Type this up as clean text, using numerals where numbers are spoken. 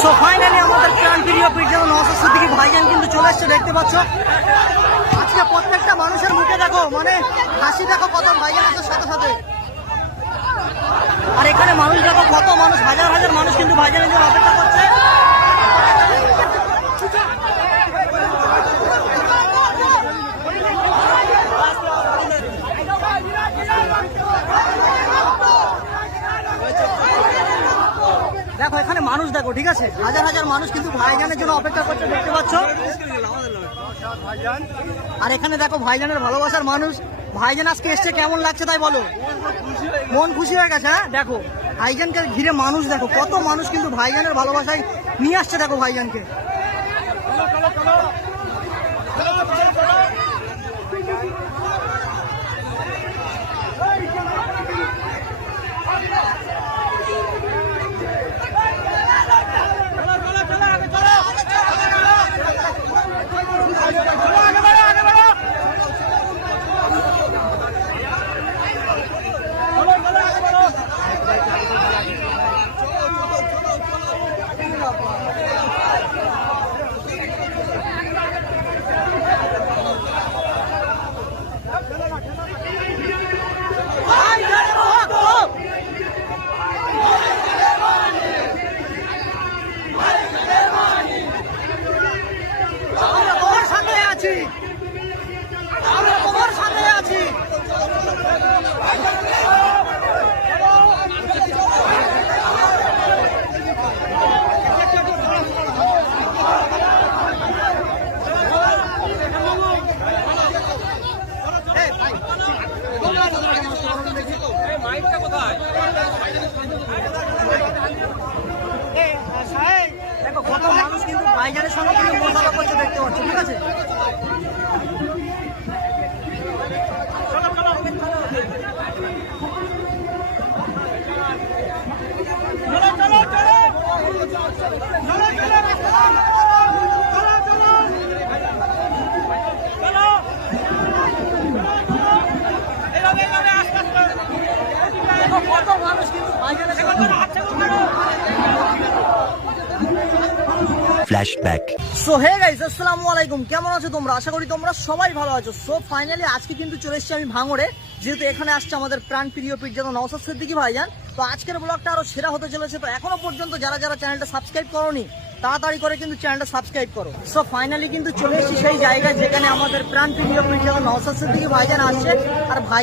So finally আমাদের প্রাণপ্রিয় পীর যেমন নওশাদ সিদ্দিকী ভাইজান কিন্তু চলে এসছে, দেখতে পাচ্ছ। আজকে প্রত্যেকটা মানুষের মুখে দেখো মানে হাসি দেখো কত ভাইজান আছে সাথে সাথে। আর এখানে মানুষ দেখো কত মানুষ, হাজার হাজার মানুষ কিন্তু ভাইজানের জন্য অপেক্ষা করছে। দেখো এখানে মানুষ দেখো, ঠিক আছে, হাজার হাজার মানুষ কিন্তু ভাইজানের জন্য অপেক্ষা করছে, দেখতে পাচ্ছ। আর এখানে দেখো ভাইজানের ভালোবাসার মানুষ। ভাইজান আজকে এসছে, কেমন লাগছে তাই বলো? মন খুশি হয়ে গেছে। হ্যাঁ দেখো ভাইজানকে ঘিরে মানুষ দেখো কত মানুষ কিন্তু ভাইজানের ভালোবাসায় নিয়ে আসছে, দেখো ভাইজানকে। দেখো কত মানুষ কিন্তু ভাইজানের সঙ্গে কিন্তু মোকাবিলা করছে, দেখতে পাচ্ছ, ঠিক আছে। কত মানুষ কিন্তু ভাইজানের ফ্ল্যাশব্যাক। সো হে গাইস, আসসালামু আলাইকুম, কেমন আছো তোমরা? আশা করি তোমরা সবাই ভালো আছো। সো ফাইনালি আজকে কিন্তু চলে এসেছি আমি ভাঙড়ে, যেহেতু এখানে আসছে আমাদের প্রাণপ্রিয় পীর যেমন নওশাদ সিদ্দিকী ভাইজান। তো আজকের ব্লগটা আরো সেরা হতে চলেছে। তো এখনো পর্যন্ত যারা যারা চ্যানেলটা সাবস্ক্রাইব করোনি তাড়াতাড়ি করে কিন্তু চ্যানেলটা সাবস্ক্রাইব করো। সো ফাইনালি কিন্তু চলে এসেছি সেই জায়গায় যেখানে আমাদের প্রাণপ্রিয় পীর যেমন নওশাদ সিদ্দিকী ভাইজান আসছে। আর ভাই